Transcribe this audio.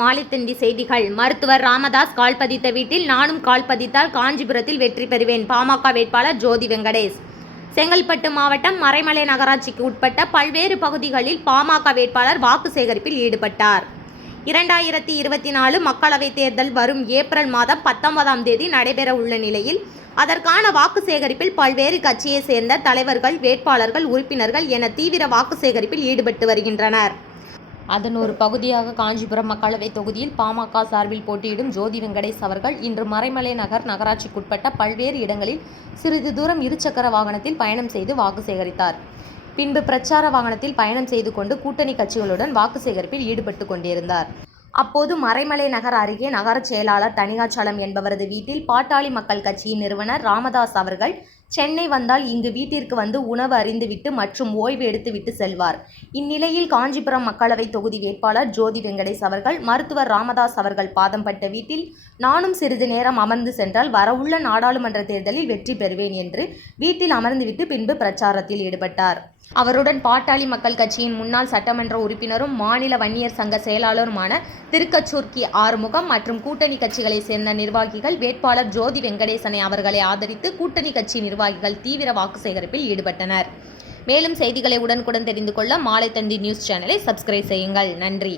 மாலைத்தந்தி செய்திகள். மருத்துவர் ராமதாஸ் கால் பதித்த வீட்டில் நானும் கால் பதித்தால் காஞ்சிபுரத்தில் வெற்றி பெறுவேன். பாமக வேட்பாளர் ஜோதி வெங்கடேஷ். செங்கல்பட்டு மாவட்டம் மறைமலை நகராட்சிக்கு உட்பட்ட பல்வேறு பகுதிகளில் பாமக வேட்பாளர் வாக்கு சேகரிப்பில் ஈடுபட்டார். 2024 மக்களவைத் தேர்தல் வரும் ஏப்ரல் மாதம் 19ஆம் தேதி நடைபெற உள்ள நிலையில் அதற்கான வாக்கு சேகரிப்பில் பல்வேறு கட்சியை சேர்ந்த தலைவர்கள், வேட்பாளர்கள், உறுப்பினர்கள் என தீவிர வாக்கு சேகரிப்பில் ஈடுபட்டு வருகின்றனர். அதன் ஒரு பகுதியாக காஞ்சிபுரம் மக்களவைத் தொகுதியில் பாமக சார்பில் போட்டியிடும் ஜோதி வெங்கடேஷ் அவர்கள் இன்று மறைமலை நகராட்சிக்குட்பட்ட பல்வேறு இடங்களில் சிறிது தூரம் இருசக்கர வாகனத்தில் பயணம் செய்து வாக்கு சேகரித்தார். பின்பு பிரச்சார வாகனத்தில் பயணம் செய்து கொண்டு கூட்டணி கட்சிகளுடன் வாக்கு சேகரிப்பில் ஈடுபட்டு கொண்டிருந்தார். அப்போது மறைமலை நகர் அருகே நகர செயலாளர் தணிகாச்சலம் என்பவரது வீட்டில் பாட்டாளி மக்கள் கட்சியின் நிறுவனர் ராமதாஸ் அவர்கள் சென்னை வந்தால் இங்கு வீட்டிற்கு வந்து உணவு அருந்திவிட்டு மற்றும் ஓய்வு எடுத்துவிட்டு செல்வார். இந்நிலையில் காஞ்சிபுரம் மக்களவை தொகுதி வேட்பாளர் ஜோதி வெங்கடேஷ் அவர்கள் மருத்துவர் ராமதாஸ் அவர்கள் பாதம் பட்ட வீட்டில் நானும் சிறிது நேரம் அமர்ந்து சென்றால் வரவுள்ள நாடாளுமன்ற தேர்தலில் வெற்றி பெறுவேன் என்று வீட்டில் அமர்ந்துவிட்டு பின்பு பிரச்சாரத்தில் ஈடுபட்டார். அவருடன் பாட்டாளி மக்கள் கட்சியின் முன்னாள் சட்டமன்ற உறுப்பினரும் மாநில வன்னியர் சங்க செயலாளருமான திருக்கச்சூர் கி. ஆறுமுகம் மற்றும் கூட்டணி கட்சிகளை சேர்ந்த நிர்வாகிகள் வேட்பாளர் ஜோதி வெங்கடேசனை அவர்களை ஆதரித்து கூட்டணி கட்சி நிர்வாகிகள் தீவிர வாக்கு சேகரிப்பில் ஈடுபட்டனர். மேலும் செய்திகளை உடனுக்குடன் தெரிந்து கொள்ள மாலைத்தந்தி நியூஸ் சேனலை சப்ஸ்கிரைப் செய்யுங்கள். நன்றி.